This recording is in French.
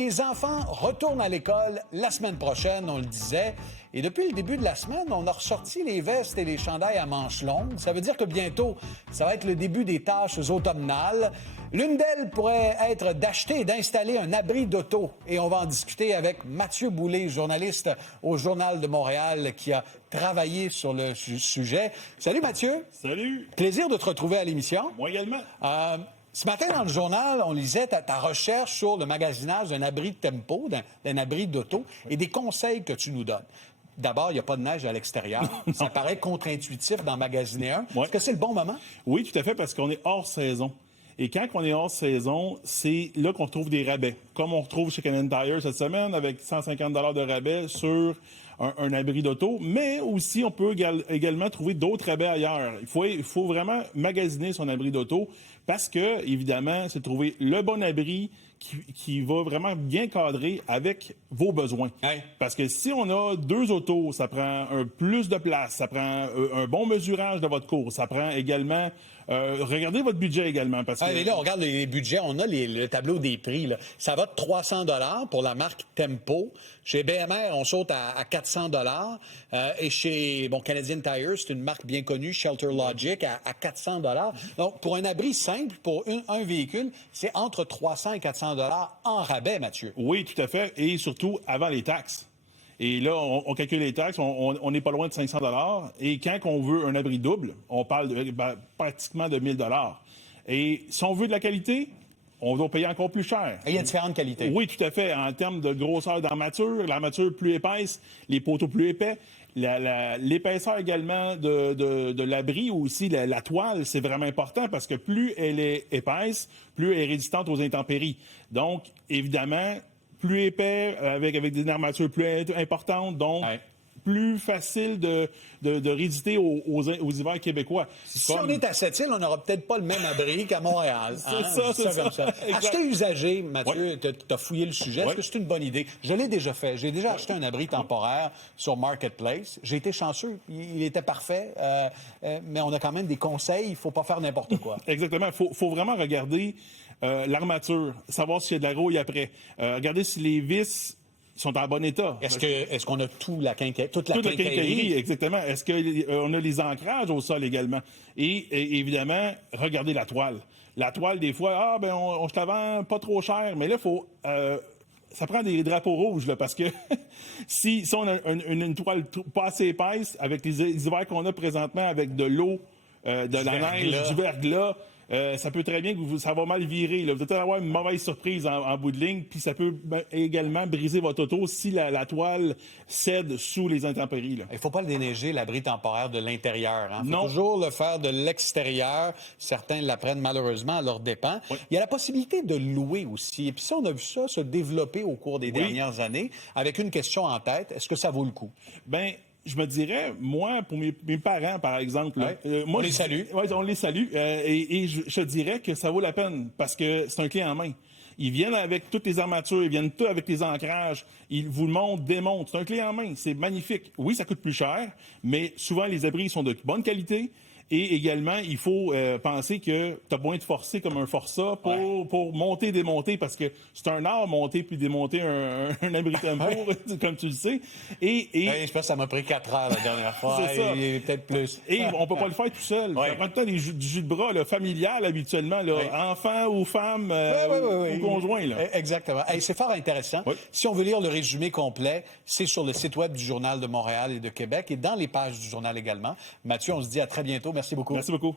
Les enfants retournent à l'école la semaine prochaine, on le disait. Et depuis le début de la semaine, on a ressorti les vestes et les chandails à manches longues. Ça veut dire que bientôt, ça va être le début des tâches automnales. L'une d'elles pourrait être d'acheter et d'installer un abri d'auto. Et on va en discuter avec Mathieu Boulay, journaliste au Journal de Montréal, qui a travaillé sur le sujet. Salut Mathieu. Salut. Plaisir de te retrouver à l'émission. Moi également. Ce matin, dans le journal, on lisait ta recherche sur le magasinage d'un abri de tempo, d'un abri d'auto, et des conseils que tu nous donnes. D'abord, il n'y a pas de neige à l'extérieur. Ça paraît contre-intuitif d'en magasiner un. Ouais. Est-ce que c'est le bon moment? Oui, tout à fait, parce qu'on est hors saison. Et quand on est hors saison, c'est là qu'on retrouve des rabais. Comme on retrouve chez Canadian Tire cette semaine, avec 150 $ de rabais sur un abri d'auto. Mais aussi, on peut également trouver d'autres rabais ailleurs. Il faut vraiment magasiner son abri d'auto parce que, évidemment, c'est de trouver le bon abri qui va vraiment bien cadrer avec vos besoins. Ouais. Parce que si on a deux autos, ça prend plus de place, ça prend un bon mesurage de votre course, ça prend également... regardez votre budget également. Parce que... Et là, on regarde les budgets, on a le tableau des prix. Là. Ça va de 300 $ pour la marque Tempo. Chez BMR, on saute à 400 $. Et chez Canadian Tire, c'est une marque bien connue, Shelter Logic, à 400 $. Donc, pour un abri simple, pour un véhicule, c'est entre 300 et 400 $ en rabais, Mathieu. Oui, tout à fait. Et surtout, avant les taxes. Et là, on calcule les taxes, on n'est pas loin de 500 $. Et quand on veut un abri double, on parle pratiquement de 1000 $. Et si on veut de la qualité, on doit payer encore plus cher. Et il y a différentes qualités. Oui, tout à fait. En termes de grosseur d'armature, l'armature plus épaisse, les poteaux plus épais, l'épaisseur également de l'abri ou aussi la toile, c'est vraiment important parce que plus elle est épaisse, plus elle est résistante aux intempéries. Donc, évidemment, plus épais, avec des armatures plus importantes, donc plus facile de résister aux hivers québécois. Si on est à Sept-Îles, on n'aura peut-être pas le même abri qu'à Montréal. C'est ça. Comme ça. Acheter usagé, Mathieu, tu as fouillé le sujet. Est-ce que c'est une bonne idée? Je l'ai déjà fait. J'ai déjà acheté un abri temporaire sur Marketplace. J'ai été chanceux. Il était parfait. Mais on a quand même des conseils. Il ne faut pas faire n'importe quoi. Exactement. Il faut vraiment regarder l'armature, savoir s'il y a de la rouille après. Regardez si les vis sont en bon état. Est-ce qu'on a toute la quincaillerie? Exactement. Est-ce qu'on a les ancrages au sol également? Et évidemment, regardez la toile. La toile, des fois, on se la vend pas trop cher, mais là, ça prend des drapeaux rouges, là, parce que si on a une toile pas assez épaisse, avec les hivers qu'on a présentement, avec de l'eau, de la neige, du verglas, ça peut très bien que ça va mal virer. Là. Vous allez avoir une mauvaise surprise en bout de ligne, puis ça peut également briser votre auto si la toile cède sous les intempéries. Là. Il ne faut pas le déneiger, l'abri temporaire de l'intérieur. Il faut Non. toujours le faire de l'extérieur. Certains l'apprennent malheureusement à leurs dépens. Oui. Il y a la possibilité de louer aussi. Et puis ça, on a vu ça se développer au cours des dernières années avec une question en tête. Est-ce que ça vaut le coup? Je me dirais, moi, pour mes parents, par exemple... On les salue. Oui, on les salue. Et je dirais que ça vaut la peine parce que c'est un clé en main. Ils viennent avec toutes les armatures, ils viennent tous avec les ancrages. Ils vous le montrent, démontrent. C'est un clé en main. C'est magnifique. Oui, ça coûte plus cher, mais souvent, les abris sont de bonne qualité. Et également, il faut penser que tu as besoin de forcer comme un forçat pour monter, démonter, parce que c'est un art, monter puis démonter un abri tempo, comme tu le sais. Je pense que ça m'a pris 4 heures la dernière fois. C'est ça. Et peut-être plus. Et on peut pas le faire tout seul. Ça prend tout le temps du jus de bras là, familial habituellement, là, enfant ou femme ou conjoint. Là. Exactement. C'est fort intéressant. Oui. Si on veut lire le résumé complet, c'est sur le site web du Journal de Montréal et de Québec et dans les pages du journal également. Mathieu, on se dit à très bientôt. Merci beaucoup. Merci beaucoup.